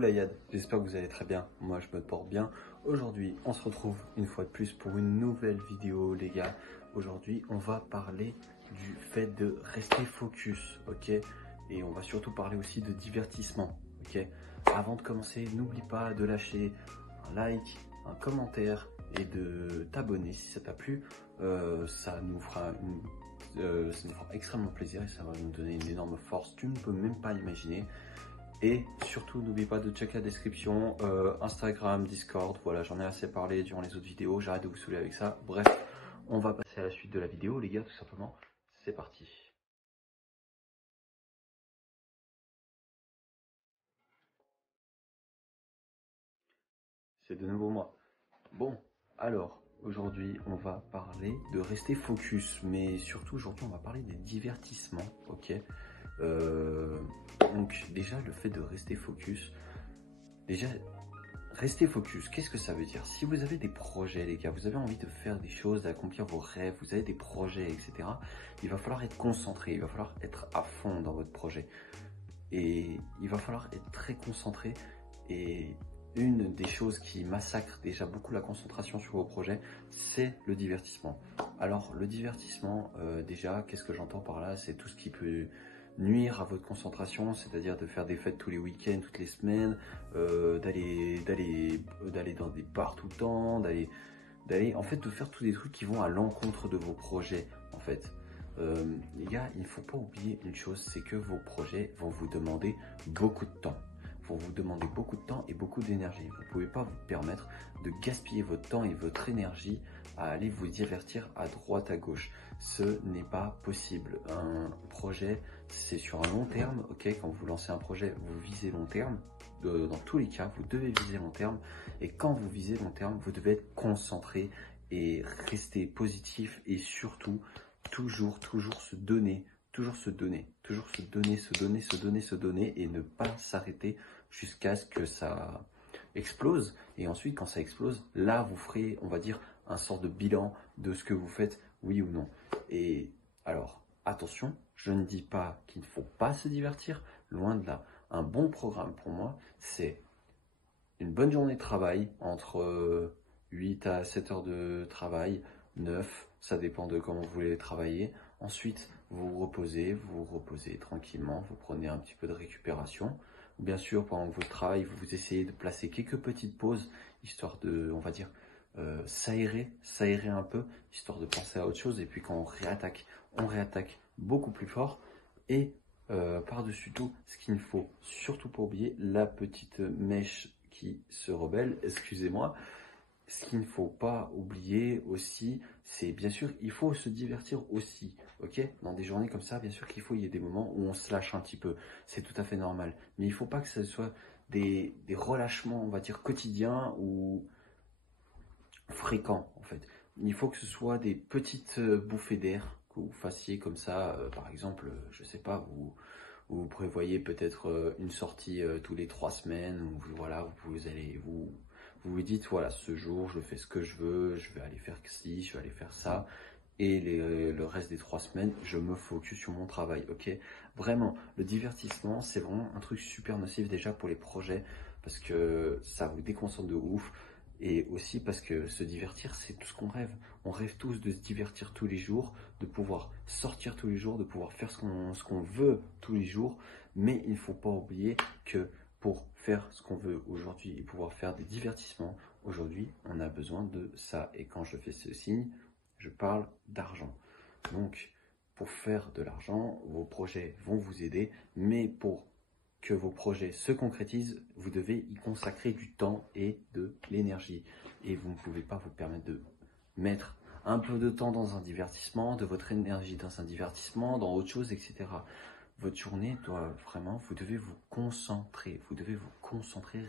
la Yad, j'espère que vous allez très bien, moi je me porte bien. Aujourd'hui on se retrouve une fois de plus pour une nouvelle vidéo les gars. Aujourd'hui on va parler du fait de rester focus, ok. Et on va surtout parler aussi de divertissement, ok. Avant de commencer, n'oublie pas de lâcher un like, un commentaire et de t'abonner si ça t'a plu. Ça nous fera extrêmement plaisir et ça va nous donner une énorme force, tu ne peux même pas imaginer. Et surtout, n'oublie pas de checker la description, Instagram, Discord, voilà, j'en ai assez parlé durant les autres vidéos, j'arrête de vous saouler avec ça. Bref, on va passer à la suite de la vidéo, les gars, tout simplement. C'est parti. C'est de nouveau moi. Bon, alors, aujourd'hui, on va parler de rester focus, mais surtout, aujourd'hui, on va parler des divertissements, ok. Donc, déjà, le fait de rester focus, déjà... Restez focus, qu'est-ce que ça veut dire? Si vous avez des projets, les gars, vous avez envie de faire des choses, d'accomplir vos rêves, vous avez des projets, etc., il va falloir être concentré, il va falloir être à fond dans votre projet. Et il va falloir être très concentré. Et une des choses qui massacre déjà beaucoup la concentration sur vos projets, c'est le divertissement. Alors, le divertissement, déjà, qu'est-ce que j'entends par là? C'est tout ce qui peut nuire à votre concentration, c'est-à-dire de faire des fêtes tous les week-ends, toutes les semaines, d'aller dans des bars tout le temps, en fait, de faire tous des trucs qui vont à l'encontre de vos projets, en fait. Les gars, il ne faut pas oublier une chose, c'est que vos projets vont vous demander beaucoup de temps. Vont vous demander beaucoup de temps et beaucoup d'énergie. Vous ne pouvez pas vous permettre de gaspiller votre temps et votre énergie à aller vous divertir à droite, à gauche. Ce n'est pas possible. Un projet, c'est sur un long terme, ok? Quand vous lancez un projet, vous visez long terme. Dans tous les cas, vous devez viser long terme. Et quand vous visez long terme, vous devez être concentré et rester positif et surtout, toujours se donner, se donner et ne pas s'arrêter jusqu'à ce que ça explose. Et ensuite, quand ça explose, là, vous ferez, on va dire, un sort de bilan de ce que vous faites, oui ou non. Et alors, attention, je ne dis pas qu'il ne faut pas se divertir, loin de là. Un bon programme pour moi, c'est une bonne journée de travail, entre 8 à 7 heures de travail, 9, ça dépend de comment vous voulez travailler. Ensuite, vous reposez tranquillement, vous prenez un petit peu de récupération. Bien sûr, pendant votre travail, vous essayez de placer quelques petites pauses, histoire de, on va dire, s'aérer un peu, histoire de penser à autre chose. Et puis quand on réattaque beaucoup plus fort. Et par-dessus tout, ce qu'il ne faut surtout pas oublier, la petite mèche qui se rebelle, excusez-moi. Ce qu'il ne faut pas oublier aussi, c'est bien sûr, il faut se divertir aussi, ok? Dans des journées comme ça, bien sûr il y ait des moments où on se lâche un petit peu, c'est tout à fait normal. Mais il ne faut pas que ce soit des relâchements, on va dire, quotidiens ou fréquents, en fait. Il faut que ce soit des petites bouffées d'air que vous fassiez comme ça, par exemple, je sais pas, vous prévoyez peut-être une sortie tous les 3 semaines, où voilà, vous dites, voilà, ce jour, je fais ce que je veux, je vais aller faire ci, je vais aller faire ça, et le reste des 3 semaines, je me focus sur mon travail, ok? Vraiment, le divertissement, c'est vraiment un truc super nocif déjà pour les projets, parce que ça vous déconcentre de ouf, et aussi parce que se divertir, c'est tout ce qu'on rêve. On rêve tous de se divertir tous les jours, de pouvoir sortir tous les jours, de pouvoir faire ce qu'on veut tous les jours, mais il ne faut pas oublier que pour faire ce qu'on veut aujourd'hui et pouvoir faire des divertissements, aujourd'hui, on a besoin de ça. Et quand je fais ce signe, je parle d'argent. Donc, pour faire de l'argent, vos projets vont vous aider, mais pour que vos projets se concrétisent, vous devez y consacrer du temps et de l'énergie. Et vous ne pouvez pas vous permettre de mettre un peu de temps dans un divertissement, de votre énergie dans un divertissement, dans autre chose, etc. Votre journée doit vraiment, vous devez vous concentrer,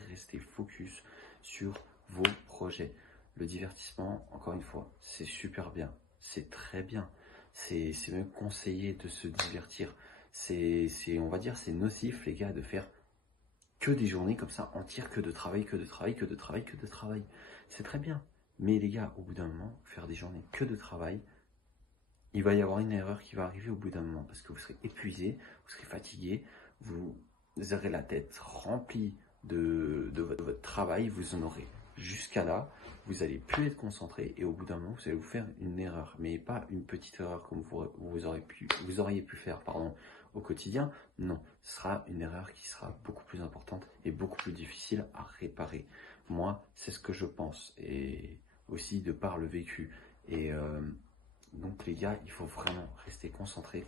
rester focus sur vos projets. Le divertissement, encore une fois, c'est super bien, c'est très bien, c'est même conseillé de se divertir. On va dire, c'est nocif, les gars, de faire que des journées comme ça entières, que de travail. C'est très bien. Mais les gars, au bout d'un moment, faire des journées que de travail, il va y avoir une erreur qui va arriver au bout d'un moment parce que vous serez épuisé, vous serez fatigué, vous aurez la tête remplie de votre travail, vous en aurez jusqu'à là, vous allez plus être concentré et au bout d'un moment, vous allez vous faire une erreur, mais pas une petite erreur comme vous auriez pu faire au quotidien. Non, ce sera une erreur qui sera beaucoup plus importante et beaucoup plus difficile à réparer. Moi, c'est ce que je pense et aussi de par le vécu. Et donc les gars, il faut vraiment rester concentré.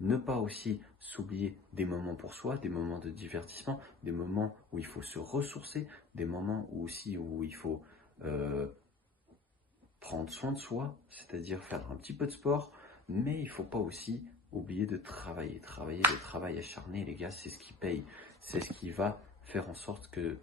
Ne pas aussi s'oublier des moments pour soi, des moments de divertissement, des moments où il faut se ressourcer, des moments où il faut prendre soin de soi, c'est-à-dire faire un petit peu de sport, mais il ne faut pas aussi oublier de travailler. Le travail acharné, les gars, c'est ce qui paye. C'est ce qui va faire en sorte que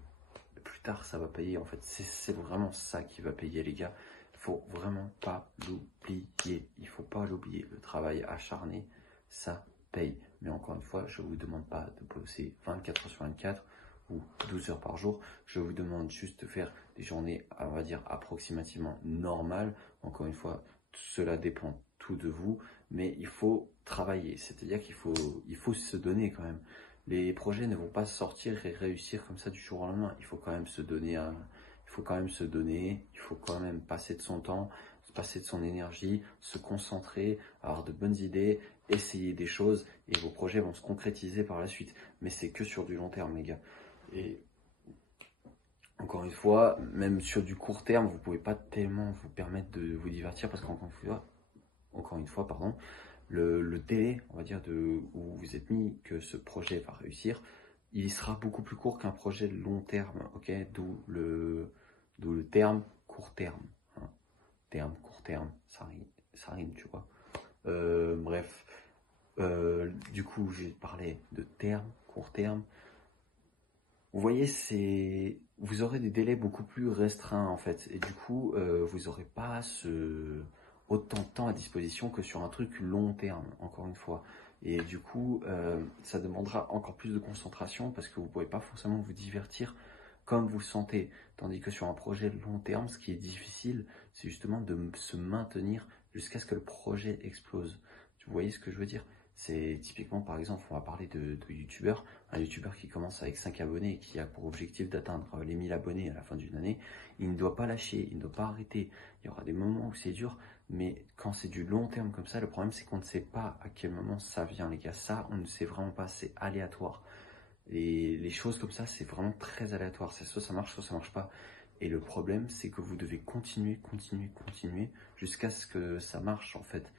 plus tard, ça va payer. En fait, c'est vraiment ça qui va payer, les gars. Il faut vraiment pas l'oublier. Il faut pas l'oublier. Le travail acharné, ça paye. Mais encore une fois, je ne vous demande pas de bosser 24 heures sur 24 ou 12 heures par jour. Je vous demande juste de faire des journées, on va dire, approximativement normales. Encore une fois, cela dépend tout de vous. Mais il faut travailler. C'est-à-dire qu'il faut se donner quand même. Les projets ne vont pas sortir et réussir comme ça du jour au lendemain. Il faut quand même se donner, il faut quand même passer de son temps, passer de son énergie, se concentrer, avoir de bonnes idées, essayer des choses et vos projets vont se concrétiser par la suite. Mais c'est que sur du long terme, les gars. Et encore une fois, même sur du court terme, vous ne pouvez pas tellement vous permettre de vous divertir parce qu'encore une fois, pardon, le délai, on va dire, où vous êtes mis que ce projet va réussir, il sera beaucoup plus court qu'un projet de long terme, ok? D'où le terme court terme. Hein. Terme, court terme, ça rime, tu vois. Bref, du coup, j'ai parlé de terme, court terme. Vous voyez, vous aurez des délais beaucoup plus restreints en fait, et du coup, vous n'aurez pas autant de temps à disposition que sur un truc long terme, encore une fois. Et du coup, ça demandera encore plus de concentration parce que vous ne pouvez pas forcément vous divertir comme vous le sentez. Tandis que sur un projet long terme, ce qui est difficile, c'est justement de se maintenir jusqu'à ce que le projet explose. Vous voyez ce que je veux dire? C'est typiquement, par exemple, on va parler de youtubeurs. Un youtubeur qui commence avec 5 abonnés et qui a pour objectif d'atteindre les 1000 abonnés à la fin d'une année, il ne doit pas lâcher, il ne doit pas arrêter. Il y aura des moments où c'est dur, mais quand c'est du long terme comme ça, le problème c'est qu'on ne sait pas à quel moment ça vient, les gars. Ça, on ne sait vraiment pas, c'est aléatoire. Et les choses comme ça, c'est vraiment très aléatoire. C'est soit ça marche pas. Et le problème, c'est que vous devez continuer jusqu'à ce que ça marche en fait.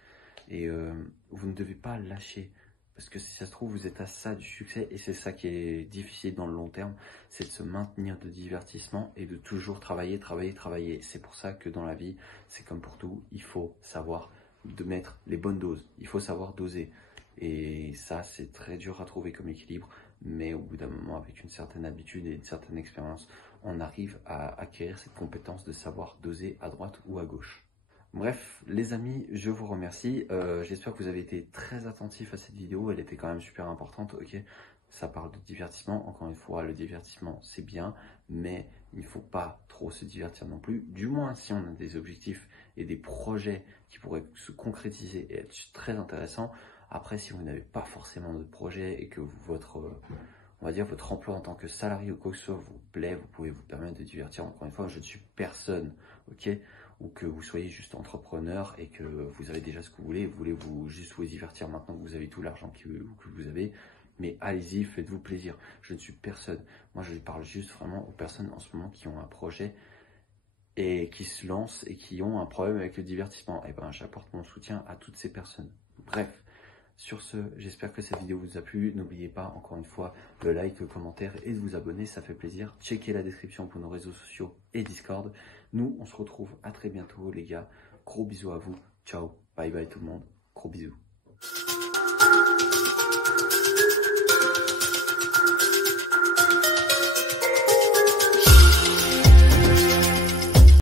Et vous ne devez pas lâcher. Parce que si ça se trouve, vous êtes à ça du succès. Et c'est ça qui est difficile dans le long terme. C'est de se maintenir de divertissement et de toujours travailler. C'est pour ça que dans la vie, c'est comme pour tout. Il faut savoir de mettre les bonnes doses. Il faut savoir doser. Et ça, c'est très dur à trouver comme équilibre. Mais au bout d'un moment, avec une certaine habitude et une certaine expérience, on arrive à acquérir cette compétence de savoir doser à droite ou à gauche. Bref, les amis, je vous remercie. J'espère que vous avez été très attentifs à cette vidéo. Elle était quand même super importante, ok? Ça parle de divertissement. Encore une fois, le divertissement, c'est bien, mais il ne faut pas trop se divertir non plus. Du moins, si on a des objectifs et des projets qui pourraient se concrétiser et être très intéressants. Après, si vous n'avez pas forcément de projet et que votre emploi en tant que salarié ou quoi que ce soit vous plaît, vous pouvez vous permettre de divertir. Encore une fois, je ne suis personne, ok? Ou que vous soyez juste entrepreneur et que vous avez déjà ce que vous voulez juste vous divertir maintenant que vous avez tout l'argent que vous avez, mais allez-y, faites-vous plaisir. Je ne suis personne. Moi, je parle juste vraiment aux personnes en ce moment qui ont un projet et qui se lancent et qui ont un problème avec le divertissement. Et ben, j'apporte mon soutien à toutes ces personnes. Bref. Sur ce, j'espère que cette vidéo vous a plu. N'oubliez pas, encore une fois, le like, le commentaire et de vous abonner, ça fait plaisir. Checkez la description pour nos réseaux sociaux et Discord. Nous, on se retrouve à très bientôt, les gars. Gros bisous à vous. Ciao, bye bye tout le monde. Gros bisous.